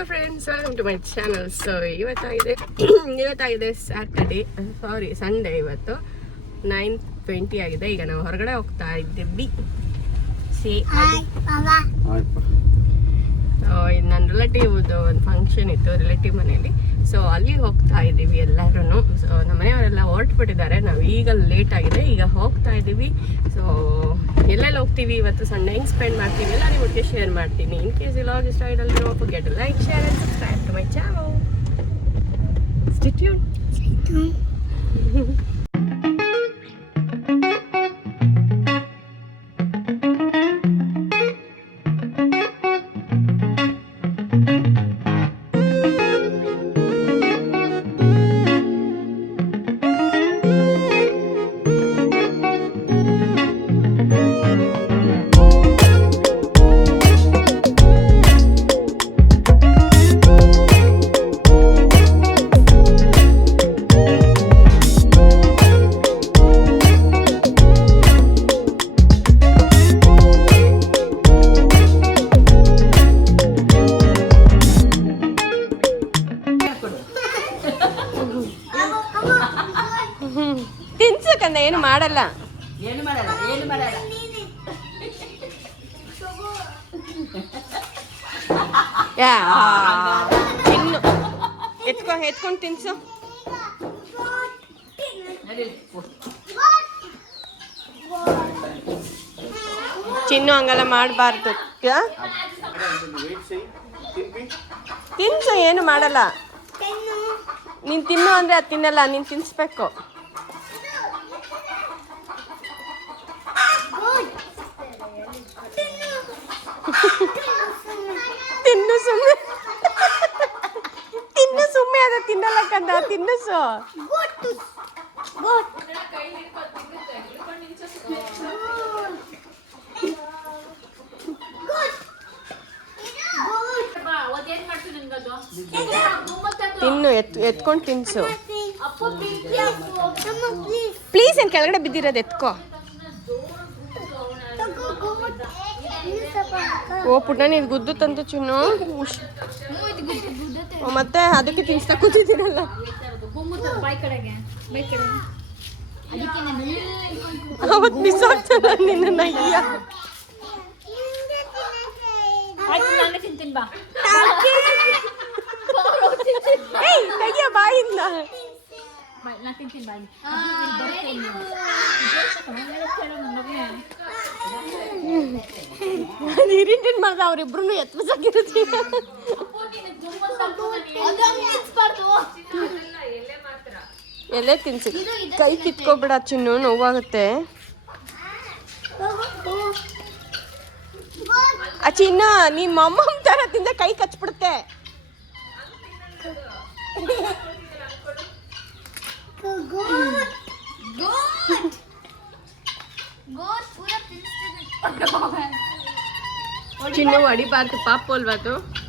Hello friends welcome to my channel so ಇವತ್ತಾಗಿದೆ ಇವತ್ತಾಗಿದೆ Saturday sorry Sunday ಇವತ್ತು. Nine twenty ಆಗಿದೆ. ಈಗ ನಾವು ಹೊರಗಡೆ ಹೋಗ್ತಾ ಇದ್ದೀವಿ. ಸಿ ನನ್ನ ರಿಲೇಟಿವ್ದು ಒಂದು ಫಂಕ್ಷನ್ ಇತ್ತು ರಿಲೇಟಿವ್ ಮನೆಯಲ್ಲಿ. ಸೊ ಅಲ್ಲಿ ಹೋಗ್ತಾ ಇದ್ದೀವಿ ಎಲ್ಲರೂ ಸೊ ನಮ್ಮ ಮನೆಯವರೆಲ್ಲ ಹೊರಟ್ಬಿಟ್ಟಿದ್ದಾರೆ. ನಾವು ಈಗ ಲೇಟ್ ಆಗಿದೆ. ಈಗ ಹೋಗ್ತಾ ಇದ್ದೀವಿ. ಸೊ ಹೋಗ್ತೀವಿ ಇವತ್ತು ಸಂಡೆ ಹೆಂಗೆ ಸ್ಪೆಂಡ್ ಮಾಡ್ತೀವಿ ಎಲ್ಲ ನಿಮ್ಮ ಒಟ್ಟಿಗೆ ಶೇರ್ ಮಾಡ್ತೀನಿ. ಇನ್ ಕೇಸ್ ಈ ಲಾಗ್ ಇಷ್ಟ ಆಗಿಲ್ಲ forget like share and subscribe to my channel stay tuned ಏನು ಮಾಡಲ್ಲ. ಏನು ಮಾಡಲ್ಲ ಏನು ಮಾಡಲ್ಲ. ಯಾ ತಿನ್ನು. ಎತ್ಕೊ ಎತ್ಕೊಂಡು ತಿನ್ಸು. ಚಿನ್ನು ಹಂಗೆಲ್ಲ ಮಾಡಬಾರ್ದು. ತಿನ್ಸು ಏನು ಮಾಡಲ್ಲ. ನೀನ್ ತಿನ್ನು ಅಂದ್ರೆ ಅದು ತಿನ್ನಲ್ಲ ನೀನ್ ತಿನ್ಸ್ಬೇಕು ತಿನ್ನು ಸುಮ್ಮನೆ ತಿನ್ನು ಸುಮ್ಮನೆ ಅದ ತಿನ್ನಲ್ಲಕ್ಕಂದ ತಿನ್ನಿಸು. ತಿನ್ನು ಎತ್ ಎತ್ಕೊಂಡು ತಿನ್ಸು. ಪ್ಲೀಸ್ ಏನು ಕೆಳಗಡೆ ಬಿದ್ದಿರೋದು ಎತ್ಕೋ. ಓ ಪುಟ್ಟ ನೀನು ಗುದ್ದು ತಂತು ಚಿನ್ನು ಮತ್ತೆ ಅದಕ್ಕೆ ತಿನ್ಸ್ತಾ ಕೂತಿದ್ದೀರಲ್ಲ ಅವತ್ತು ಮಿಸ್ ಆಗ್ತದ ನಿನ್ನ ಅಯ್ಯ ಏಯ್ ತೆಗಿಯ ಬಾಯಿಂದ ಹಿರಿಟಿನ್ ಮಾಡ್ದ ಅವ್ರಿಬ್ರು ಎತ್ಬಿಸಾಕಿರುತ್ತೆ ಎಲ್ಲೇ ತಿನ್ಸಿ. ಕೈ ಕಿತ್ಕೊಬಿಡ ಚಿನ್ನು ನೋವಾಗುತ್ತೆ. ಆ ಚಿನ್ನ ನಿಮ್ಮ ಅಮ್ಮ ತರ ತಿಂದ ಕೈ ಕಚ್ಬಿಡುತ್ತೆ. ಚಿನ್ನು ಅಡಿಬಾರ್ದು ಪಾಪ ಅಲ್ವಾದು ಅಡ್-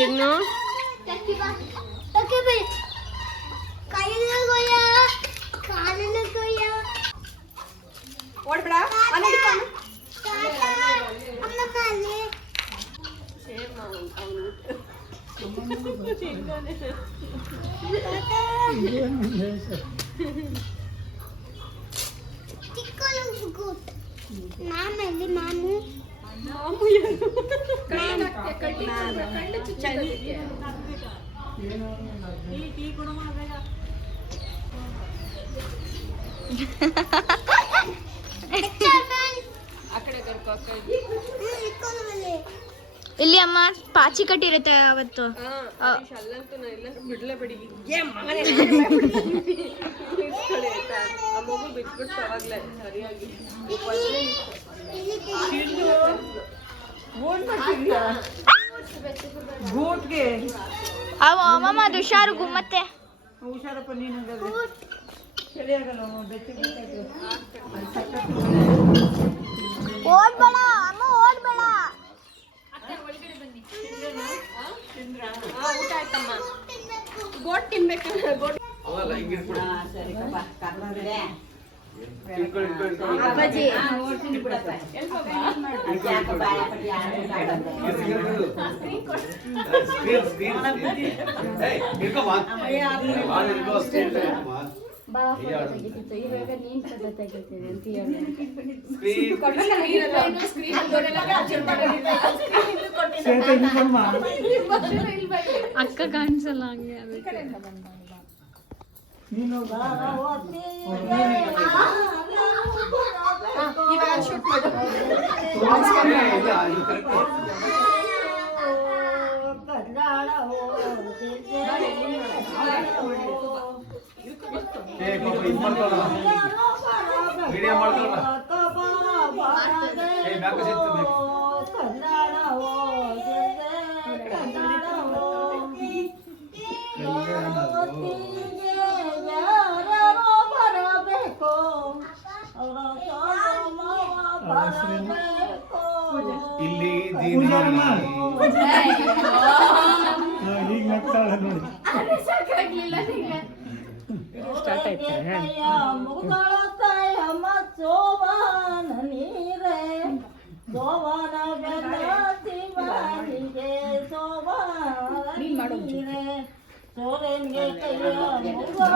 ಚಿನ್ನು ಓಡ್ಬೇಡ ಮಾಮಲ್ಲಿ ಮಾಮು ಇಲ್ಲಿ ಅಮ್ಮ ಪಾಚಿ ಕಟ್ಟಿರುತ್ತೆ ಅವತ್ತು. ಅಲ್ಲಂತೂ ನಾನು ಸರಿಯಾಗಿ. ಬಿಡ್ಲೇಬೇಡಿ ಗೂಟ್ಗೆ. ಅವ ಅಮ್ಮಮ್ಮ ಅದು ಹುಷಾರು ಗುಮ್ಮತ್ತೆ ಹುಷಾರಪ್ಪ ನೀನು ಹಂಗಾದ್ರೆ. ಬೆಚ್ಚಗೆ. ಓಡ್ಬೇಡ ಅಮ್ಮ ಓಡ್ಬೇಡ. ಊಟ ಆಯ್ತಮ್ಮ ಗೋಟ್ ತಿನ್ಬೇಕು ಗೋಟ್ ಅವಲ್ಲ ಹಿಂಗೆ. ಇಟ್ಬಿಡು. ಅಪ್ಪಾಜಿ ಸ್ಕ್ರೀನ್ ಸ್ಕ್ರೀನ್ ಏಯ್ ಹಿಡ್ಕೊಮ್ಮ ಬಾಲ್ ಹಿಡ್ಕೊ ಸ್ಕ್ರೀನ್ ಹಿಡ್ಕೊಮ್ಮ ಸ್ಕ್ರೀನ್ ಅಕ್ಕ ಕಾಣಿಸಲ್ಲ ಹಂಗೆ ಅದಕ್ಕೆ ನೀನು ಇವಾಗ ಶೂಟ್ ಮಾಡು ಏ, ಇಲ್ಲ ಇದು ಪೂಜಾರಮ್ಮ. ದೀನಿ ಈಗ ನಗ್ತಾಳೆ ನೋಡಿ ಸ್ಟಾರ್ಟ್ ಆಯ್ತಾ ಆಮೇಲೆ ಶ್ವೇತನಿಗೆ ಹೇಳಿ. ಏ ಹಿಡ್ಕೊಳ್ಳ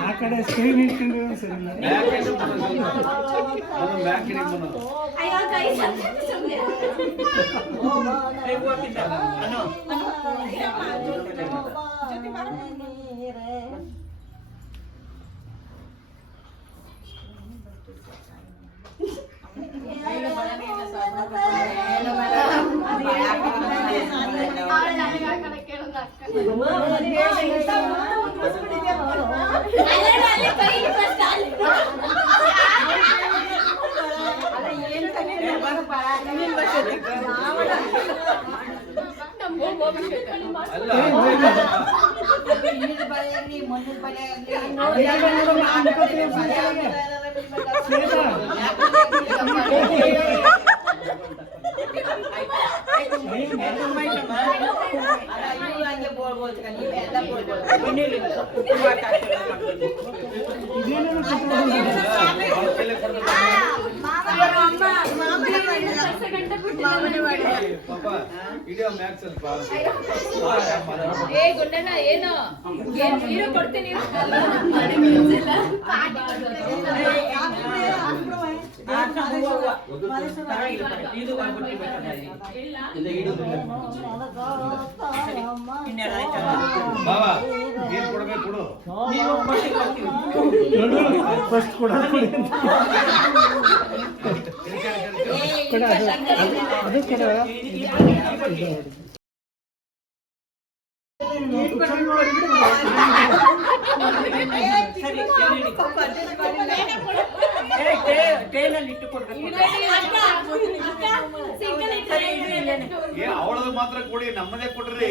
ಆ ಕಡೆ ಸ್ಕ್ರೀನ್ ಇಟ್ಕೊಂಡ್ರೆ ಸರಿ ಇಲ್ಲ. ಬ್ಯಾಕ್ ಹಿಡ್ಕೊಂಡು ಅದು ಬ್ಯಾಕ್ ಹಿಡ್ಕೊಂಡು ಅಲ್ಲ ಶ್ವೇತಾ, ಇದೇನೇನು ಕೂತ್ಕೊಂಡು ಅವ್ರ ಕೈಲೇ ಕೊಡ್ಬೇಕು. ಪಾಪ ಮ್ಯಾಕ್ ಸ್ವಲ್ಪ ಏ ಗುಂಡಣ್ಣ ಏನು? ನೀರು ಕೊಡ್ತೀನಿ ಬಾಬಾ ನೀರು ಕೊಡ್ಬೇಕು ಕೊಡು. ಫಸ್ಟ್ ಕೊಡ ಅದು- ಅದು- ಅವಳದು ಮಾತ್ರ ಕೊಡಿ ನಮ್ಮದೇ ಕೊಡ್ರಿ.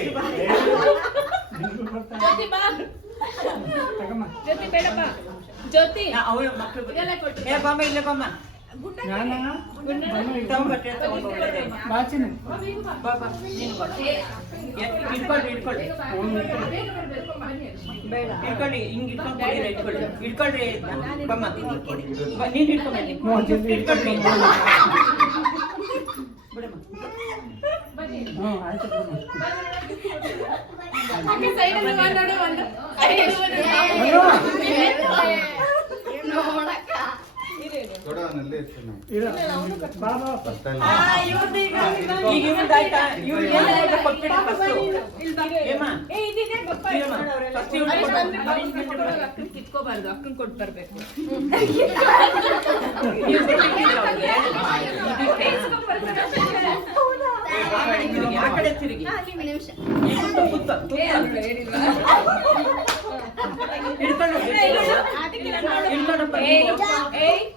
ಜ್ಯೋತಿ ಬೇಡಪ್ಪ ಜ್ಯೋತಿ ಅವಳು ಮಕ್ಕಳು ಏ ಬಮ್ಮ ಇಲ್ಲ ಬಮ್ಮ ಇಟ್ಕೊಳ್ಳಿ ಹಿಂಗ್ ಇಟ್ಕೊಂಡ್ರಿ ಕೊಡಿ ಇಟ್ಕೊಳ್ಳಿ ಇಟ್ಕೊಳ್ರಿ ಬಮ್ಮ. ನೀನ್ ಜಲ್ದಿ ಇಟ್ಕೊಳ್ರಿ. ಹ್ಞೂ ಆಯ್ತು ಬಿಡಮ್ಮ. ಅಕ್ಕ ಸೈಡ್ ಅಲ್ಲಿ ಬಾ ನೋಡು ಒಂದು ಅಯ್ಯೋ, ಕೊಡೋನಲ್ಲೇ ಇರ್ತೀನಿ ಇರು. ಬಾ ಬಾ ಫಸ್ಟ್ ಟೈಮ್ ಈಗ ಇವ್ರದ್ದು ಆಯ್ತಾ ಇವ್ರು ಏನು ಕೊಟ್ಟು ಕೊಟ್ಬಿಡಿ ಫಸ್ಟು ಏಮ್ಮ ಏ ಇದಿದೆ ಬಪ್ಪ ಏಮ್ಮ ಫಸ್ಟ್ ಇವ್ರು ಅಕ್ಕನ್ ಕಿತ್ಕೋಬಾರ್ದು ಅಕ್ಕನ್ ಕೊಟ್ಟು ಬರ್ಬೇಕು. ಆ ಕಡೆ ತಿರುಗಿ? ಹೇಳಿಲ್ವಾ ಹಿಡ್ಕೊಂಡು ಹಿಡ್ಕೊಂಡು.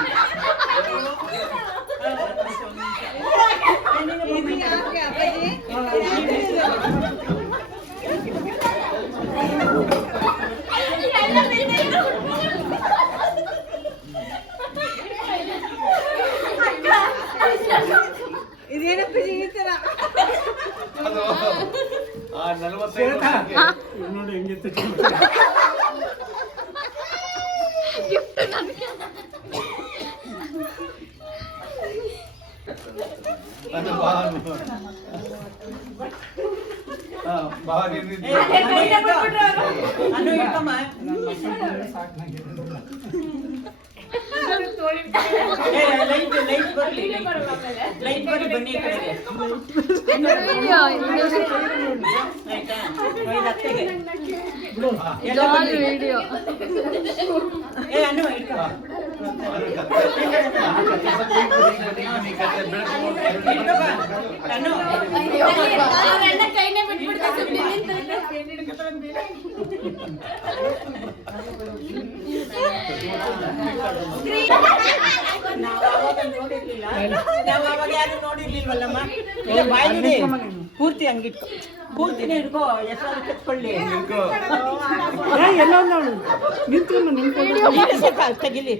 ನಲವತ್ತೈದು ಬಾ ನೀನು ಏ, ಅನ್ನು ಇಟ್ಕಮ್ಮ. ಏ, ಲೈಟ್ ಲೈಟ್ ಬರ್ಲಿ ಲೈಟ್ ಬರ್ಲಿ ಬನ್ನಿ ಈ ಕಡೆಗೆ. ಆಯ್ತಾ ಇದು ಅತ್ತೆಗೆ. ಎಲ್ಲ ಬನ್ನಿ. ಏ ಅನ್ನು ಇಟ್ಕೊ. ಇಟ್ಕೊ ಬಾ. ಅನ್ನು. ಕೈನೇ ಬಿಟ್ಬಿಡ್ತಾರೆ ನಾವು ಅವಾಗ ಯಾರು ನೋಡಿರ್ಲಿಲ್ವಲ್ಲಮ್ಮ ಇಲ್ಲ ಬಾಯಿಲಿ ಪೂರ್ತಿ ಹಂಗಿಟ್ಕೊ ಪೂರ್ತಿನೇ ಎಷ್ಟಾದ್ರು ಕೆತ್ಕೊಳ್ಳಿ ಎಲ್ಲ ನೋಡು ತೆಗಿಲಿ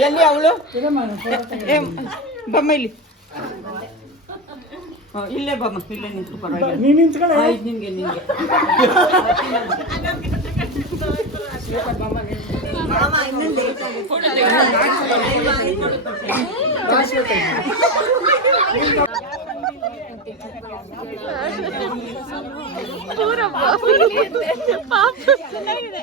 ಎಲ್ಲಿ ಅವಳು ಬಮ್ಮ ಇಲ್ಲಿ. ಇಲ್ಲೇ ಬಮ್ಮ ಇಲ್ಲೇ ನಿಂತು ಪರವಾಗಿಲ್ಲ. ನೀನು ನಿಂತ್ಕೊಳ್ಳೆ ಆಯ್ತು ನಿಮಗೆ ನಿಮಗೆ ಪಾಪ ಚೆನ್ನಾಗಿದೆ.